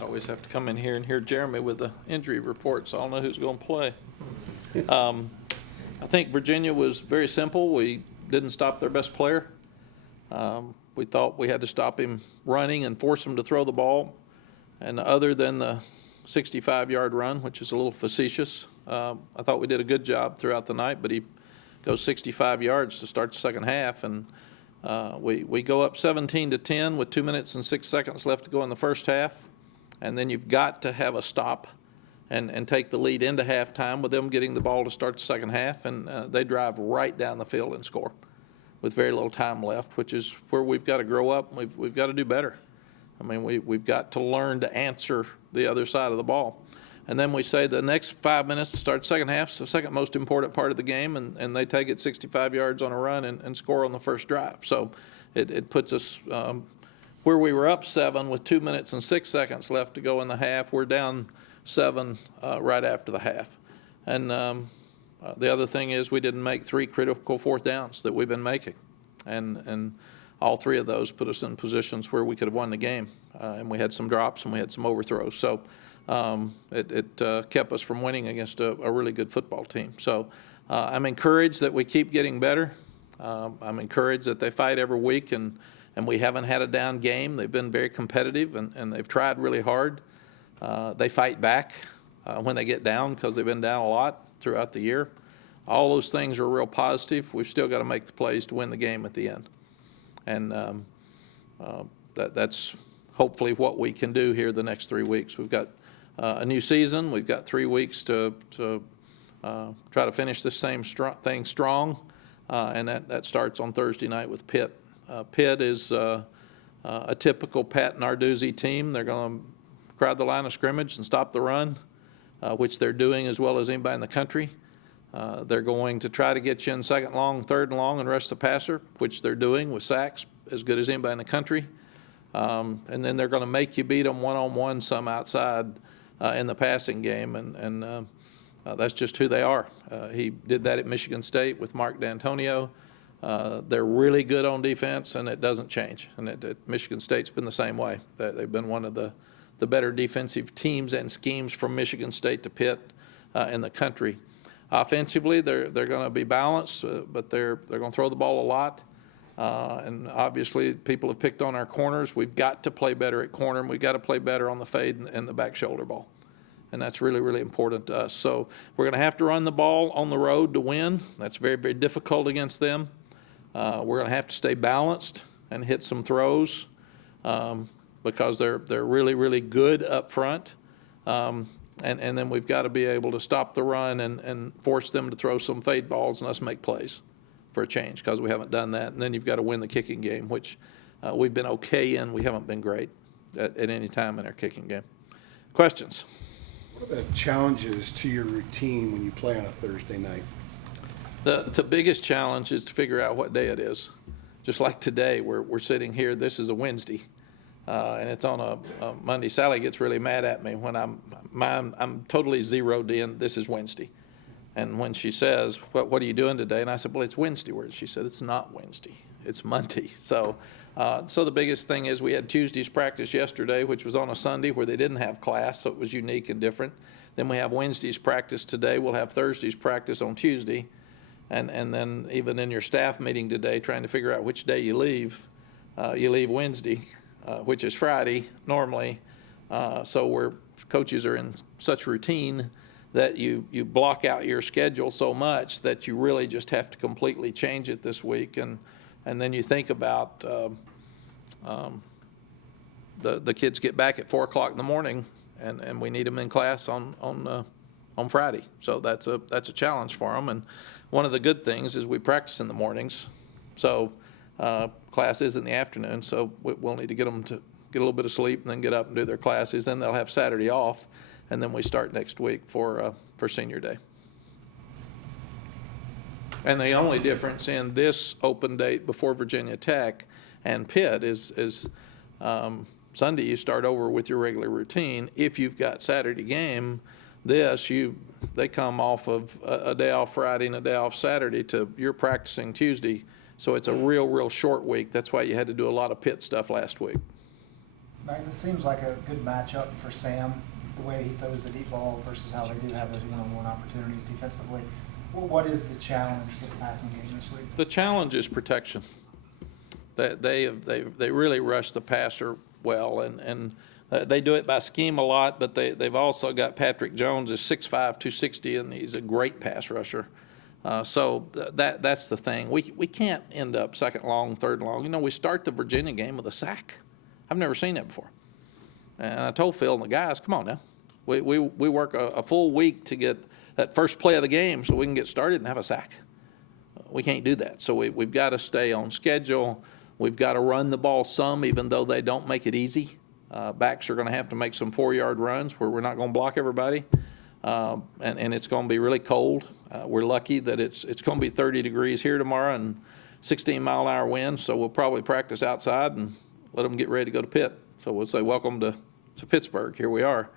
Always have to come in here and hear Jeremy with the injury report, so I'll know who's going to play. I think Virginia was very simple. We didn't stop their best player. We thought we had to stop him running and force him to throw the ball. And other than the 65-yard run, which is a little facetious, I thought we did a good job throughout the night, but he goes 65 yards to start the second half. And we go up 17-10 with 2 minutes and 6 seconds left to go in the first half. And then you've got to have a stop and take the lead into halftime with them getting the ball to start the second half. And they drive right down the field and score with very little time left, which is where we've got to grow up. We've got to do better. I mean, we've got to learn to answer the other side of the ball. And then we say the next 5 minutes to start second half is the second most important part of the game, and they take it 65 yards on a run and score on the first drive. So it puts us where we were up 7 with 2 minutes and 6 seconds left to go in the half. We're down 7 right after the half. And the other thing is we didn't make 3 critical fourth downs that we've been making. And all 3 of those put us in positions where we could have won the game. And we had some drops and we had some overthrows. So it kept us from winning against a really good football team. So I'm encouraged that we keep getting better. I'm encouraged that they fight every week, and we haven't had a down game. They've been very competitive, and they've tried really hard. They fight back when they get down because they've been down a lot throughout the year. All those things are real positive. We've still got to make the plays to win the game at the end. And that's hopefully what we can do here the next 3 weeks. We've got a new season. We've got 3 weeks to try to finish this same thing strong, and that starts on Thursday night with Pitt. Pitt is a typical Pat Narduzzi team. They're going to crowd the line of scrimmage and stop the run, which they're doing as well as anybody in the country. They're going to try to get you in second long, third and long, and rush the passer, which they're doing with sacks as good as anybody in the country. And then they're going to make you beat them one-on-one some outside in the passing game, and that's just who they are. He did that at Michigan State with Mark D'Antonio. They're really good on defense, and it doesn't change. And at Michigan State's been the same way. They've been one of the better defensive teams and schemes from Michigan State to Pitt in the country. Offensively, they're going to be balanced, but they're going to throw the ball a lot. And obviously, people have picked on our corners. We've got to play better at corner, and we've got to play better on the fade and the back shoulder ball. And that's really, really important to us. So we're going to have to run the ball on the road to win. That's very, very difficult against them. We're going to have to stay balanced and hit some throws because they're really, really good up front. And then we've got to be able to stop the run and force them to throw some fade balls and us make plays for a change, because we haven't done that. And then you've got to win the kicking game, which we've been okay in. We haven't been great at any time in our kicking game. Questions? What are the challenges to your routine when you play on a Thursday night? The biggest challenge is to figure out what day it is. Just like today, we're sitting here. This is a Wednesday, and it's on a Monday. Sally gets really mad at me when I'm totally zeroed in. This is Wednesday. And when she says, what are you doing today? And I said, well, it's Wednesday. She said, it's not Wednesday. It's Monday. So the biggest thing is we had Tuesday's practice yesterday, which was on a Sunday where they didn't have class, so it was unique and different. Then we have Wednesday's practice today. We'll have Thursday's practice on Tuesday. And then even in your staff meeting today, trying to figure out which day you leave Wednesday, which is Friday normally. So coaches are in such routine that you block out your schedule so much that you really just have to completely change it this week. And then you think about the kids get back at 4 o'clock in the morning, and we need them in class on Friday. So that's a challenge for them. And one of the good things is we practice in the mornings, so class is in the afternoon. So we'll need to get them to get a little bit of sleep and then get up and do their classes. Then they'll have Saturday off. And then we start next week for senior day. And the only difference in this open date before Virginia Tech and Pitt is Sunday you start over with your regular routine. If you've got Saturday game, they come off of a day off Friday and a day off Saturday to you're practicing Tuesday. So it's a real short week. That's why you had to do a lot of Pitt stuff last week. Mac, this seems like a good matchup for Sam, the way he throws the deep ball versus how they do have those one-on-one opportunities defensively. Well, what is the challenge for the passing game this week? The challenge is protection. They really rush the passer well, and they do it by scheme a lot, but they've also got Patrick Jones is 6'5", 260, and he's a great pass rusher. So that's the thing. We can't end up second long, third long. You know, we start the Virginia game with a sack. I've never seen that before. And I told Phil and the guys, come on now. We work a full week to get that first play of the game so we can get started and have a sack. We can't do that. So we've got to stay on schedule. We've got to run the ball some, even though they don't make it easy. Backs are going to have to make some 4-yard runs where we're not going to block everybody. And it's going to be really cold. We're lucky that it's going to be 30 degrees here tomorrow and 16-mile-an-hour winds, so we'll probably practice outside and let them get ready to go to Pitt. So we'll say, welcome to Pittsburgh. Here we are.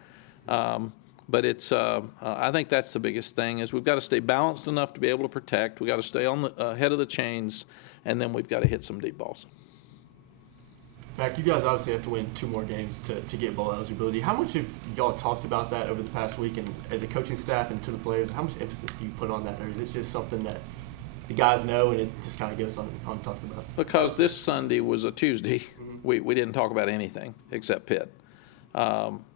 But it's I think that's the biggest thing is we've got to stay balanced enough to be able to protect. We've got to stay on the head of the chains, and then we've got to hit some deep balls. Mac, you guys obviously have to win 2 more games to get bowl eligibility. How much have y'all talked about that over the past week, and as a coaching staff and to the players, how much emphasis do you put on that, or is it just something that the guys know and it just kind of goes on talking about? Because this Sunday was a Tuesday, we didn't talk about anything except Pitt.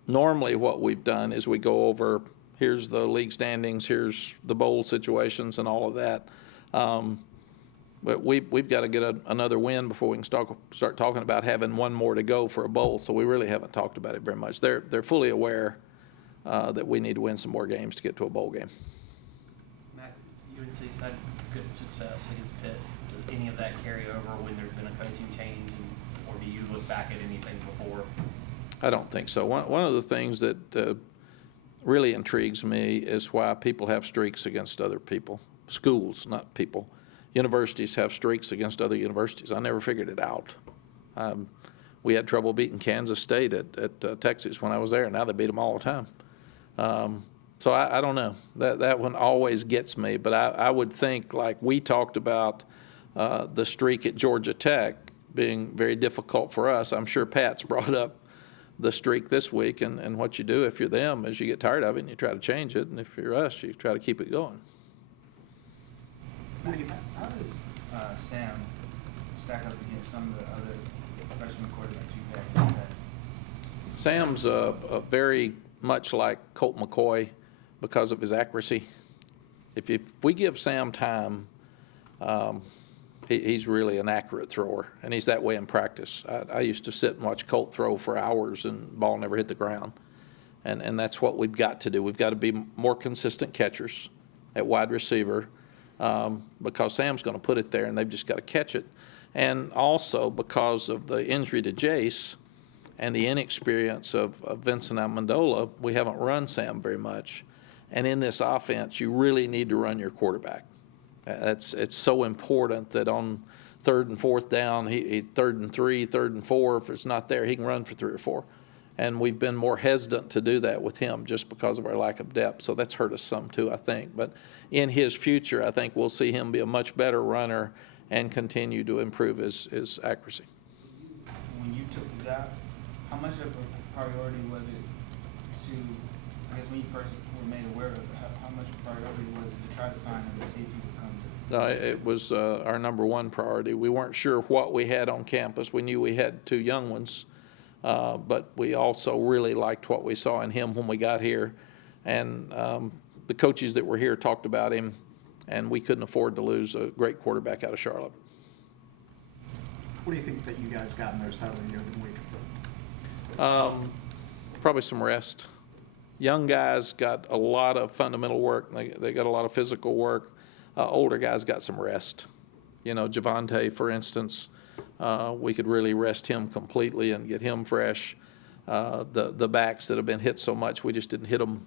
Normally what we've done is we go over, here's the league standings, here's the bowl situations and all of that. But we've got to get another win before we can start talking about having one more to go for a bowl. So we really haven't talked about it very much. They're fully aware that we need to win some more games to get to a bowl game. Mac, UNC's had good success against Pitt. Does any of that carry over when there's been a coaching change, or do you look back at anything before? I don't think so. One of the things that really intrigues me is why people have streaks against other people. Schools, not people. Universities have streaks against other universities. I never figured it out. We had trouble beating Kansas State at Texas when I was there, and now they beat them all the time. So I don't know. That one always gets me, but I would think, like we talked about the streak at Georgia Tech being very difficult for us. I'm sure Pat's brought up the streak this week, and what you do if you're them is you get tired of it and you try to change it, and if you're us, you try to keep it going. How does Sam stack up against some of the other freshman quarterbacks you've had? Sam's very much like Colt McCoy because of his accuracy. If we give Sam time, he's really an accurate thrower, and he's that way in practice. I used to sit and watch Colt throw for hours, and the ball never hit the ground. And that's what we've got to do. We've got to be more consistent catchers at wide receiver because Sam's going to put it there, and they've just got to catch it. And also because of the injury to Jace and the inexperience of Vincent Amendola, we haven't run Sam very much. And in this offense, you really need to run your quarterback. It's so important that on 3rd and 4th down, he 3rd and 3, 3rd and 4, if it's not there, he can run for 3 or 4. And we've been more hesitant to do that with him just because of our lack of depth. So that's hurt us some too, I think. But in his future, I think we'll see him be a much better runner and continue to improve his accuracy. When you took the job, how much of a priority was it to, I guess when you first were made aware of it, how much priority was it to try to sign him to see if he would come to? It was our number one priority. We weren't sure what we had on campus. We knew we had 2 young ones, but we also really liked what we saw in him when we got here. And the coaches that were here talked about him, and we couldn't afford to lose a great quarterback out of Charlotte. What do you think that you guys got in their start of the year this week? Probably some rest. Young guys got a lot of fundamental work. They got a lot of physical work. Older guys got some rest. You know, Javante, for instance, we could really rest him completely and get him fresh. The backs that have been hit so much, we just didn't hit them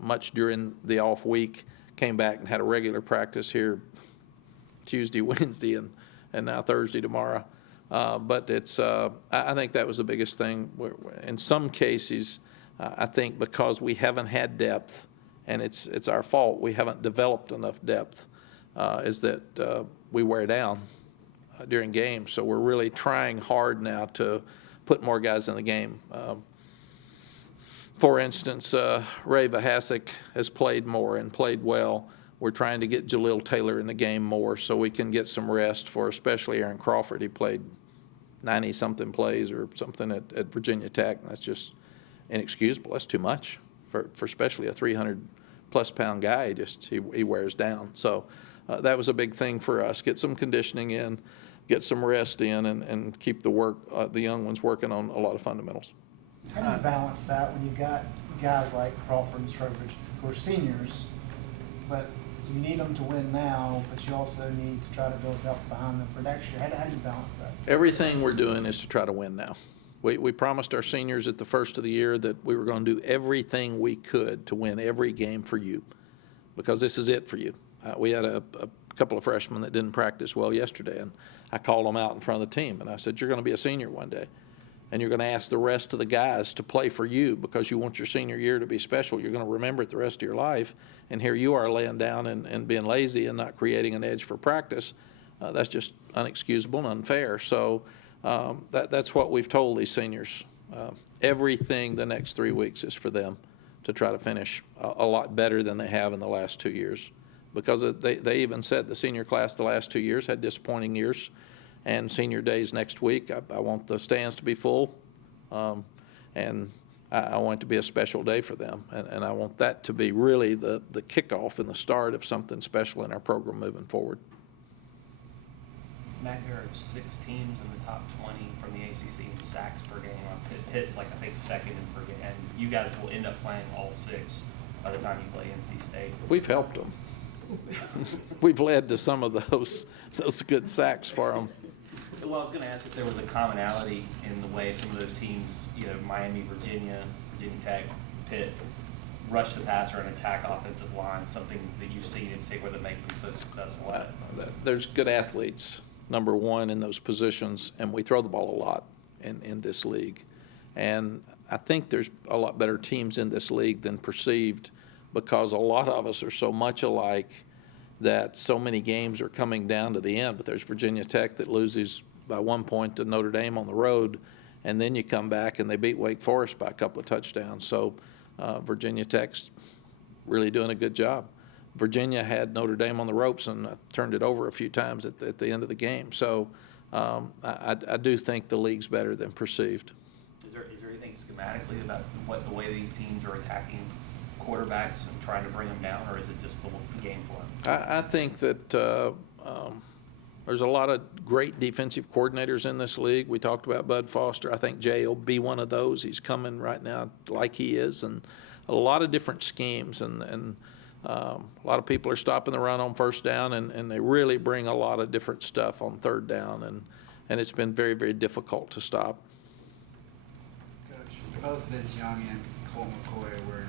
much during the off week. Came back and had a regular practice here Tuesday, Wednesday, and now Thursday tomorrow. But it's I think that was the biggest thing. In some cases, I think because we haven't had depth, and it's our fault, we haven't developed enough depth, is that we wear down during games. So we're really trying hard now to put more guys in the game. For instance, Ray Vahasek has played more and played well. We're trying to get Jaleel Taylor in the game more so we can get some rest for especially Aaron Crawford. He played 90-something plays or something at Virginia Tech. That's just inexcusable. That's too much for especially a 300-plus pound guy. He wears down. So that was a big thing for us. Get some conditioning in, get some rest in, and keep the young ones working on a lot of fundamentals. How do you balance that when you've got guys like Crawford and Strobridge who are seniors, but you need them to win now, but you also need to try to build up behind them for next year? How do you balance that? Everything we're doing is to try to win now. We promised our seniors at the first of the year that we were going to do everything we could to win every game for you, because this is it for you. We had a couple of freshmen that didn't practice well yesterday, and I called them out in front of the team, and I said, you're going to be a senior one day, and you're going to ask the rest of the guys to play for you because you want your senior year to be special. You're going to remember it the rest of your life, and here you are laying down and being lazy and not creating an edge for practice. That's just unexcusable and unfair. So that's what we've told these seniors. Everything the next 3 weeks is for them to try to finish a lot better than they have in the last 2 years, because they even said the senior class the last 2 years had disappointing years. And senior days next week, I want the stands to be full, and I want it to be a special day for them. And I want that to be really the kickoff and the start of something special in our program moving forward. Mack, there are 6 teams in the top 20 from the ACC in sacks per game. Pitt's like, I think, second in per game. And you guys will end up playing all 6 by the time you play NC State. We've helped them. We've led to some of those good sacks for them. Well, I was going to ask if there was a commonality in the way some of those teams, Miami, Virginia Tech, Pitt, rush the passer and attack offensive line, something that you've seen in particular that make them so successful at it. There's good athletes, number one, in those positions, and we throw the ball a lot in this league. And I think there's a lot better teams in this league than perceived, because a lot of us are so much alike that so many games are coming down to the end. But there's Virginia Tech that loses by 1 point to Notre Dame on the road, and then you come back and they beat Wake Forest by a couple of touchdowns. So Virginia Tech's really doing a good job. Virginia had Notre Dame on the ropes and turned it over a few times at the end of the game. So I do think the league's better than perceived. Is there anything schematically about the way these teams are attacking quarterbacks and trying to bring them down, or is it just the game flow? I think that there's a lot of great defensive coordinators in this league. We talked about Bud Foster. I think Jay will be one of those. He's coming right now like he is, and a lot of different schemes. And a lot of people are stopping the run on first down, and they really bring a lot of different stuff on third down, and it's been very, very difficult to stop. Coach, both Vince Young and Colt McCoy were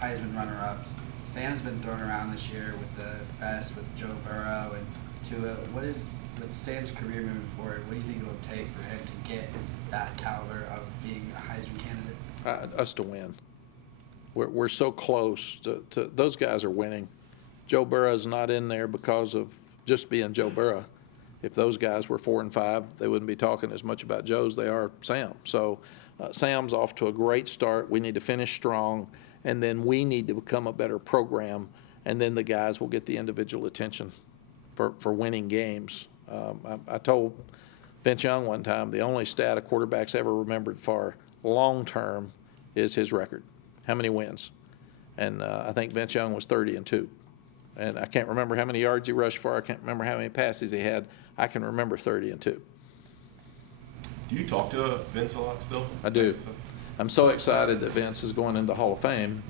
Heisman runner-ups. Sam's been thrown around this year with the best, with Joe Burrow and Tua. What is, with Sam's career moving forward, what do you think it will take for him to get that caliber of being a Heisman candidate? Us to win. We're so close to those guys are winning. Joe Burrow's not in there because of just being Joe Burrow. If those guys were 4 and 5, they wouldn't be talking as much about Joe as they are Sam. So Sam's off to a great start. We need to finish strong, and then we need to become a better program, and then the guys will get the individual attention for winning games. I told Vince Young one time the only stat a quarterback's ever remembered for long term is his record. How many wins? And I think Vince Young was 30-2. And I can't remember how many yards he rushed for. I can't remember how many passes he had. I can remember 30-2. Do you talk to Vince a lot still? I do. I'm so excited that Vince is going into the Hall of Fame,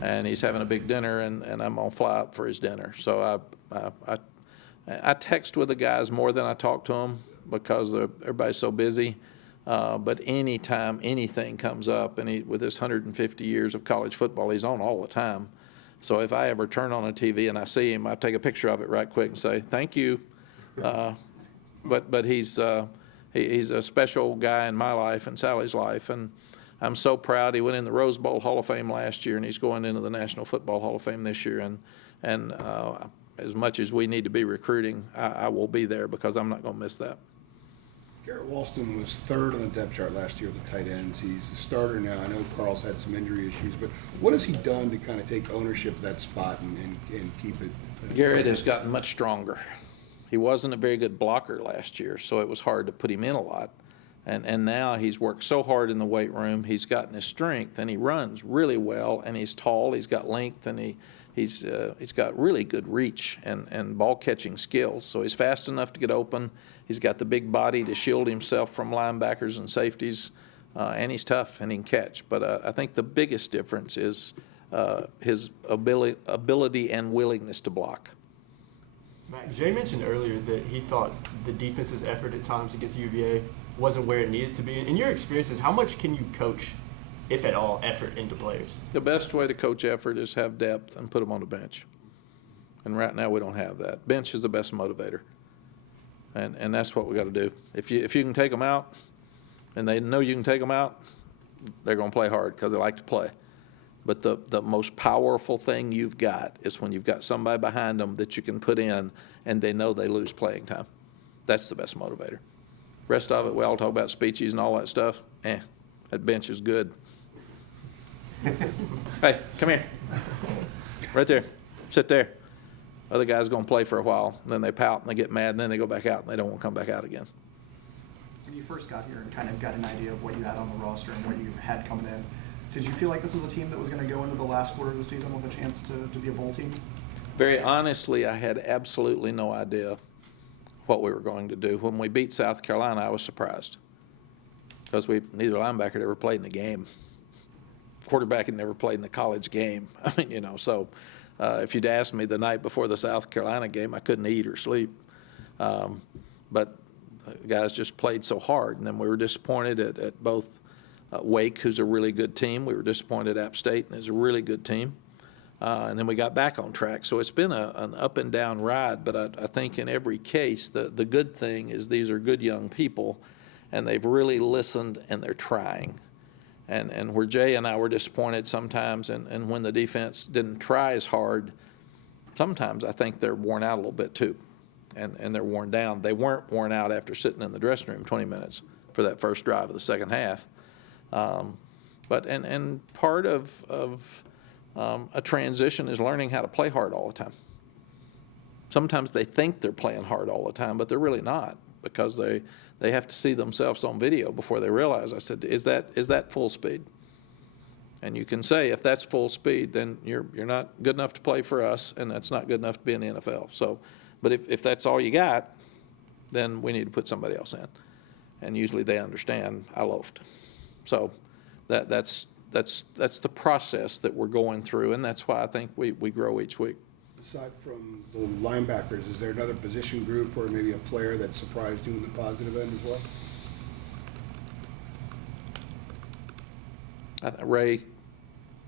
and he's having a big dinner, and I'm going to fly up for his dinner. So I text with the guys more than I talk to them because everybody's so busy. But anytime anything comes up, and with his 150 years of college football, he's on all the time. So if I ever turn on a TV and I see him, I take a picture of it right quick and say, thank you. But he's a special guy in my life and Sally's life, and I'm so proud. He went in the Rose Bowl Hall of Fame last year, and he's going into the National Football Hall of Fame this year. And as much as we need to be recruiting, I will be there because I'm not going to miss that. Garrett Walston was third on the depth chart last year with the tight ends. He's the starter now. I know Carl's had some injury issues, but what has he done to kind of take ownership of that spot and keep it? Garrett has gotten much stronger. He wasn't a very good blocker last year, so it was hard to put him in a lot. And now he's worked so hard in the weight room. He's gotten his strength, and he runs really well, and he's tall. He's got length, and he's got really good reach and ball catching skills. So he's fast enough to get open. He's got the big body to shield himself from linebackers and safeties, and he's tough and he can catch. But I think the biggest difference is his ability and willingness to block. Matt, Jay mentioned earlier that he thought the defense's effort at times against UVA wasn't where it needed to be. In your experiences, how much can you coach, if at all, effort into players? The best way to coach effort is have depth and put them on the bench. And right now we don't have that. Bench is the best motivator. And that's what we got to do. If you can take them out, and they know you can take them out, they're going to play hard because they like to play. But the most powerful thing you've got is when you've got somebody behind them that you can put in and they know they lose playing time. That's the best motivator. Rest of it, we all talk about speeches and all that stuff. That bench is good. Hey, come here. Right there. Sit there. Other guy's going to play for a while, and then they pout and they get mad, and then they go back out and they don't want to come back out again. When you first got here and kind of got an idea of what you had on the roster and what you had coming in, did you feel like this was a team that was going to go into the last quarter of the season with a chance to be a bowl team? Very honestly, I had absolutely no idea what we were going to do. When we beat South Carolina, I was surprised because neither linebacker had ever played in the game. Quarterback had never played in the college game. I mean, so if you'd asked me the night before the South Carolina game, I couldn't eat or sleep. But guys just played so hard, and then we were disappointed at both Wake, who's a really good team. We were disappointed at App State, and it's a really good team. And then we got back on track. So it's been an up and down ride, but I think in every case, the good thing is these are good young people, and they've really listened and they're trying. And where Jay and I were disappointed sometimes, and when the defense didn't try as hard, sometimes I think they're worn out a little bit too, and they're worn down. They weren't worn out after sitting in the dressing room 20 minutes for that first drive of the second half. But part of a transition is learning how to play hard all the time. Sometimes they think they're playing hard all the time, but they're really not, because they have to see themselves on video before they realize. I said, is that full speed? And you can say, if that's full speed, then you're not good enough to play for us, and that's not good enough to be in the NFL. So, but if that's all you got, then we need to put somebody else in. And usually they understand I loafed. So that's the process that we're going through, and that's why I think we grow each week. Aside from the linebackers, is there another position group or maybe a player that surprised you in the positive end as well? Ray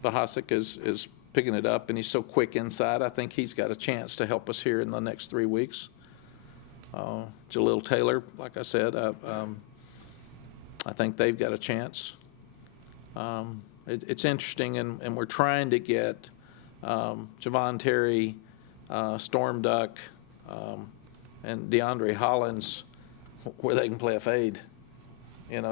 Vahasek is picking it up, and he's so quick inside. I think he's got a chance to help us here in the next 3 weeks. Jalil Taylor, like I said, I think they've got a chance. It's interesting, and we're trying to get Javon Terry, Storm Duck, and DeAndre Hollins where they can play a fade,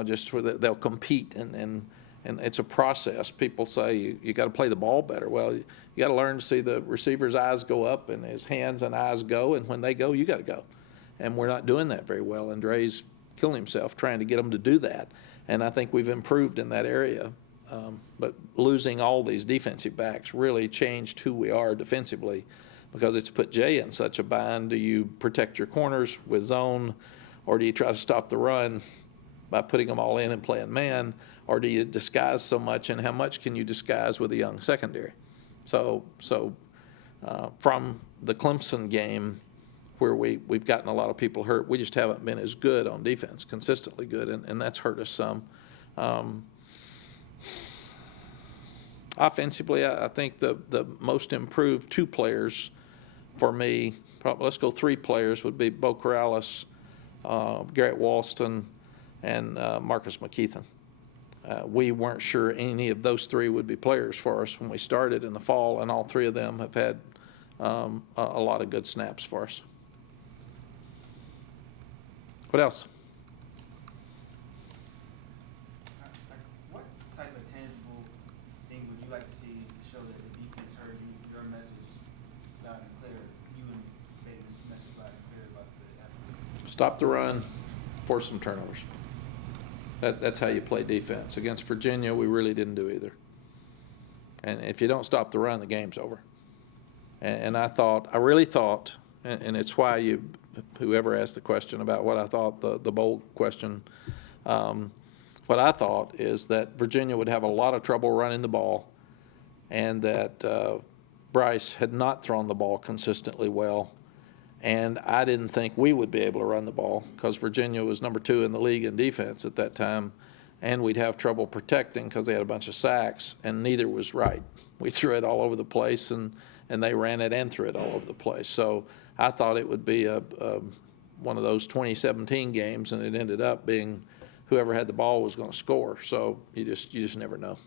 just where they'll compete, and it's a process. People say you got to play the ball better. Well, you got to learn to see the receiver's eyes go up and his hands and eyes go, and when they go, you got to go. And we're not doing that very well, and Dre's killing himself trying to get them to do that. And I think we've improved in that area. But losing all these defensive backs really changed who we are defensively, because it's put Jay in such a bind. Do you protect your corners with zone, or do you try to stop the run by putting them all in and playing man, or do you disguise so much, and how much can you disguise with a young secondary? So from the Clemson game, where we've gotten a lot of people hurt, we just haven't been as good on defense, consistently good, and that's hurt us some. Offensively, I think the most improved 2 players for me, probably let's go 3 players, would be Bo Corrales, Garrett Walston, and Marcus McKeithen. We weren't sure any of those 3 would be players for us when we started in the fall, and all 3 of them have had a lot of good snaps for us. What else? like to see show that the defense heard your message loud and clear? You and Baker's message loud and clear about the effort. Stop the run, force some turnovers. That's how you play defense. Against Virginia, we really didn't do either. And if you don't stop the run, the game's over. And I really thought, and it's why whoever asked the question about what I thought, the bold question, what I thought is that Virginia would have a lot of trouble running the ball, and that Bryce had not thrown the ball consistently well. And I didn't think we would be able to run the ball because Virginia was number 2 in the league in defense at that time, and we'd have trouble protecting because they had a bunch of sacks, and neither was right. We threw it all over the place, and they ran it and threw it all over the place. So I thought it would be one of those 2017 games, and it ended up being whoever had the ball was going to score. So you just never know.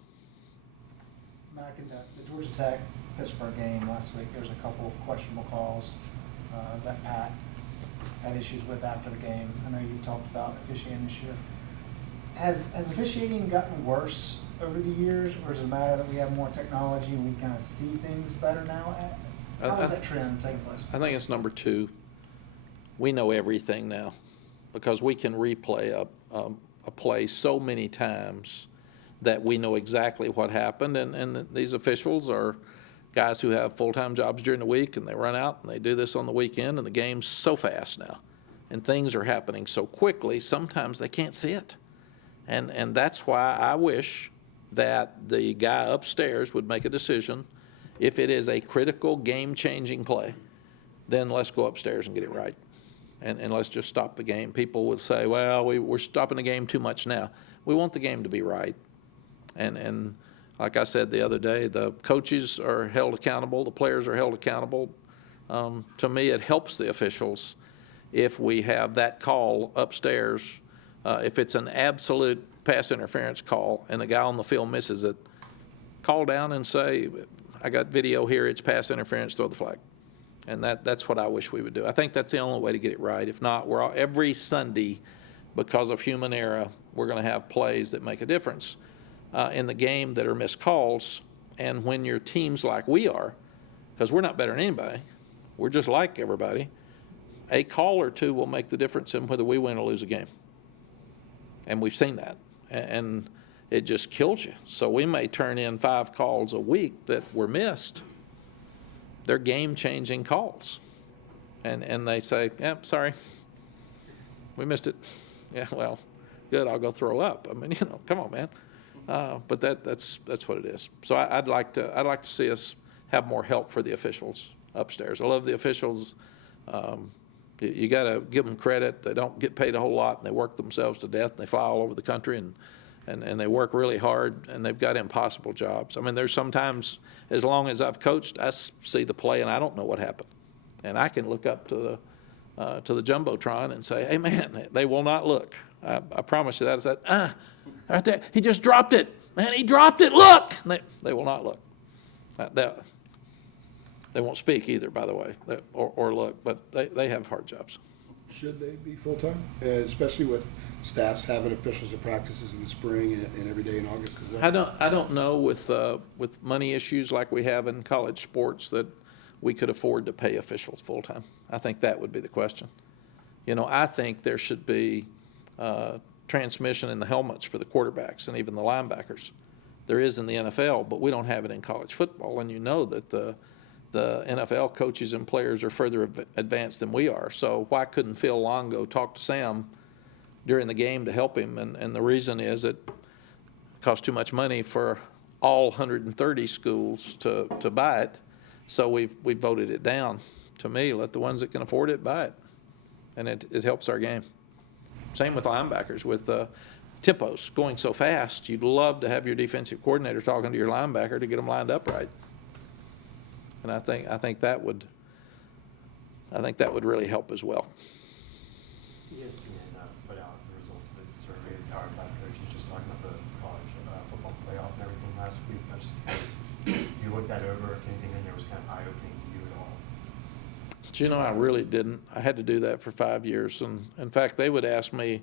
Mack, in the Georgia Tech Pittsburgh game last week, there was a couple of questionable calls that Pat had issues with after the game. I know you talked about officiating this year. Has officiating gotten worse over the years, or is it a matter that we have more technology and we kind of see things better now? How is that trend taking place? I think it's number 2. We know everything now because we can replay a play so many times that we know exactly what happened, and these officials are guys who have full-time jobs during the week, and they run out and they do this on the weekend, and the game's so fast now, and things are happening so quickly, sometimes they can't see it. And that's why I wish that the guy upstairs would make a decision. If it is a critical game-changing play, then let's go upstairs and get it right. And let's just stop the game. People would say, well, we're stopping the game too much now. We want the game to be right. And like I said the other day, the coaches are held accountable, the players are held accountable. To me, it helps the officials if we have that call upstairs. If it's an absolute pass interference call and the guy on the field misses it, call down and say, I got video here, it's pass interference, throw the flag. And that's what I wish we would do. I think that's the only way to get it right. If not, every Sunday, because of human error, we're going to have plays that make a difference in the game that are missed calls. And when your team's like we are, because we're not better than anybody, we're just like everybody, a call or two will make the difference in whether we win or lose a game. And we've seen that. And it just kills you. So we may turn in 5 calls a week that were missed. They're game-changing calls. And they say, yeah, sorry, we missed it. Yeah, well, good, I'll go throw up. I mean, come on, man. But that's what it is. So I'd like to see us have more help for the officials upstairs. I love the officials. You got to give them credit. They don't get paid a whole lot, and they work themselves to death, and they fly all over the country, and they work really hard, and they've got impossible jobs. I mean, there's sometimes, as long as I've coached, I see the play, and I don't know what happened. And I can look up to the Jumbotron and say, hey, man, they will not look. I promise you that. I said, right there, he just dropped it. Man, he dropped it, look! And they will not look. They won't speak either, by the way, or look, but they have hard jobs. Should they be full-time, especially with staffs having officials at practices in the spring and every day in August? I don't know with money issues like we have in college sports that we could afford to pay officials full-time. I think that would be the question. I think there should be transmission in the helmets for the quarterbacks and even the linebackers. There is in the NFL, but we don't have it in college football, and you know that the NFL coaches and players are further advanced than we are. So why couldn't Phil Longo talk to Sam during the game to help him? And the reason is it costs too much money for all 130 schools to buy it. So we've voted it down. To me, let the ones that can afford it buy it. And it helps our game. Same with linebackers. With tempos going so fast, you'd love to have your defensive coordinator talking to your linebacker to get them lined up right. And I think that would really help as well. ESPN put out the results of its survey of Power 5 coaches, just talking about the college football playoff and everything last week. I was just curious if you looked that over, if anything in there was kind of eye-opening to you at all. I really didn't. I had to do that for 5 years. And in fact, they would ask me,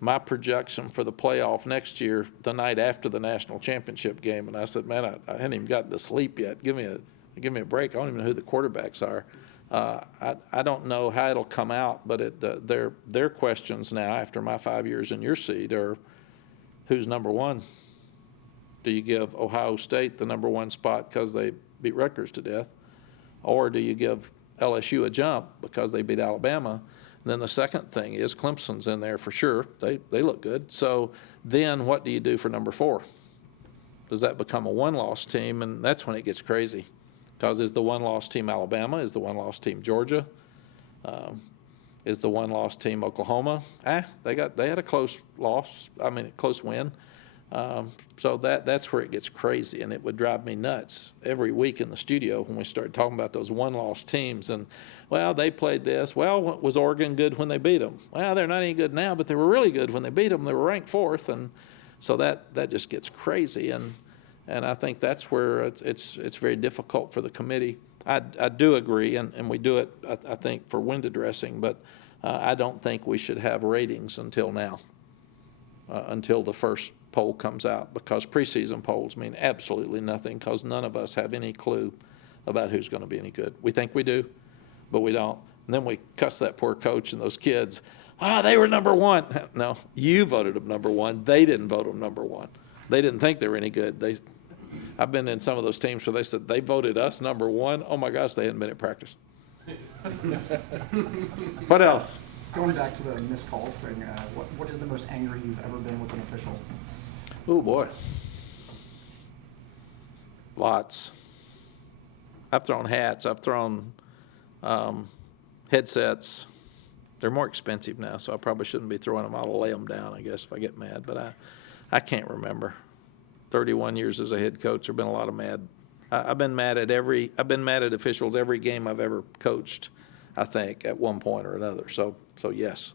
my projection for the playoff next year the night after the national championship game, and I said, man, I hadn't even gotten to sleep yet. Give me a break. I don't even know who the quarterbacks are. I don't know how it'll come out, but their questions now after my 5 years in your seat are, who's number one? Do you give Ohio State the number one spot because they beat Rutgers to death, or do you give LSU a jump because they beat Alabama? And then the second thing is Clemson's in there for sure. They look good. So then what do you do for number 4? Does that become a one-loss team? And that's when it gets crazy, because is the one-loss team Alabama? Is the one-loss team Georgia? Is the one-loss team Oklahoma? They had a close loss. I mean, a close win. So that's where it gets crazy, and it would drive me nuts every week in the studio when we started talking about those one-loss teams. And, well, they played this. Well, was Oregon good when they beat them? Well, they're not any good now, but they were really good when they beat them. They were ranked 4th, and so that just gets crazy. And I think that's where it's very difficult for the committee. I do agree, and we do it, I think, for wind addressing, but I don't think we should have ratings until now, until the first poll comes out, because preseason polls mean absolutely nothing, because none of us have any clue about who's going to be any good. We think we do, but we don't. And then we cuss that poor coach and those kids. They were number one. No, you voted them number one. They didn't vote them number one. They didn't think they were any good. I've been in some of those teams where they said they voted us number one. Oh my gosh, they hadn't been at practice. What else? Going back to the missed calls thing, what is the most angry you've ever been with an official? Oh boy, lots. I've thrown hats. I've thrown headsets. They're more expensive now, so I probably shouldn't be throwing them. I'll lay them down, I guess, if I get mad. But I can't remember. 31 years as a head coach, there've been a lot of mad. I've been mad at officials every game I've ever coached, I think, at one point or another. So yes.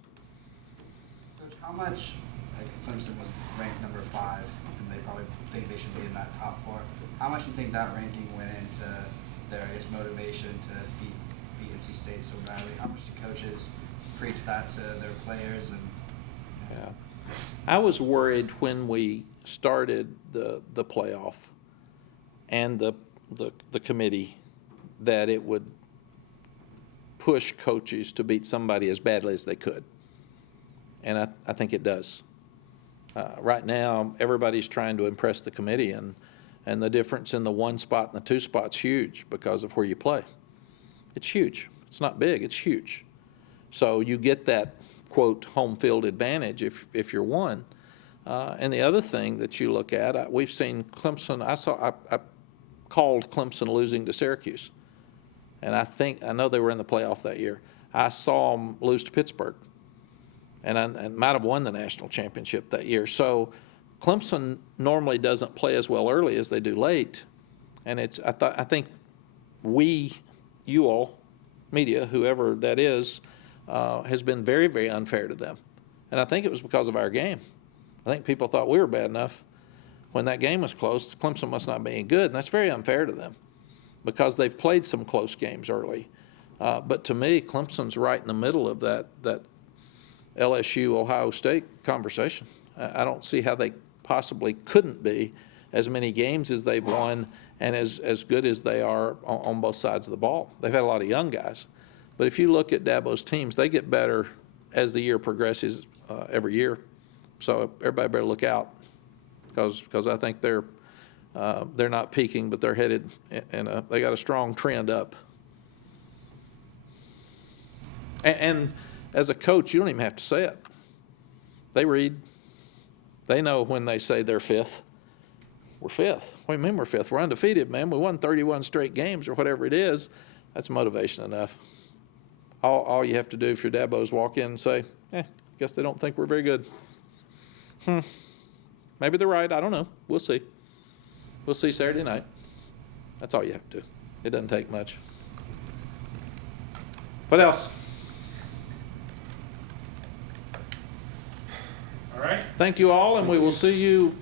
Coach, how much, like Clemson was ranked number 5, and they probably think they should be in that top 4. How much do you think that ranking went into their, I guess, motivation to beat NC State so badly? How much do coaches preach that to their players? And Yeah, I was worried when we started the playoff and the committee that it would push coaches to beat somebody as badly as they could, and I think it does. Right now, everybody's trying to impress the committee, and the difference in the 1 spot and the 2 spot's huge because of where you play. It's huge. It's not big. It's huge. So you get that, quote, home field advantage if you're 1. And the other thing that you look at, we've seen Clemson. I called Clemson losing to Syracuse, and I know they were in the playoff that year. I saw them lose to Pittsburgh, and might have won the national championship that year. So Clemson normally doesn't play as well early as they do late, and I think you all, media, whoever that is, has been very, very unfair to them, and I think it was because of our game. I think people thought we were bad enough. When that game was close, Clemson must not be any good, and that's very unfair to them because they've played some close games early. But to me, Clemson's right in the middle of that LSU-Ohio State conversation. I don't see how they possibly couldn't be as many games as they've won and as good as they are on both sides of the ball. They've had a lot of young guys. But if you look at Dabo's teams, they get better as the year progresses every year. So everybody better look out because I think they're not peaking, but they're headed and they got a strong trend up. And as a coach, you don't even have to say it. They read. They know when they say they're 5th. We're 5th. What do you mean we're 5th? We're undefeated, man. We won 31 straight games or whatever it is. That's motivation enough. All you have to do if your Dabos walk in and say, guess they don't think we're very good. Maybe they're right. I don't know. We'll see. We'll see Saturday night. That's all you have to do. It doesn't take much. What else? All right. Thank you all, and we will see you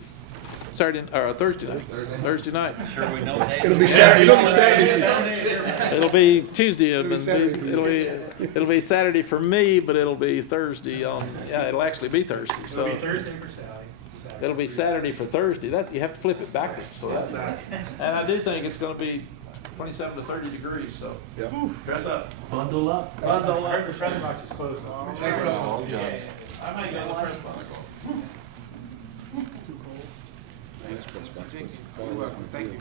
Saturday, or Thursday night. Thursday night. Sure we know what day. It'll be Saturday, it'll be Saturday. It'll be Tuesday, It'll be Saturday. it'll be Saturday for me, but it'll be Thursday it'll actually be Thursday, so. It'll be Thursday for Sally. Saturday. It'll be Saturday for Thursday. That, you have to flip it backwards, so that. And I do think it's gonna be 27 to 30 degrees, so Yep. dress up. Bundle up. I heard the press box is closed. Long Johns. I might go to the press box. Thanks, Chris. Thank you.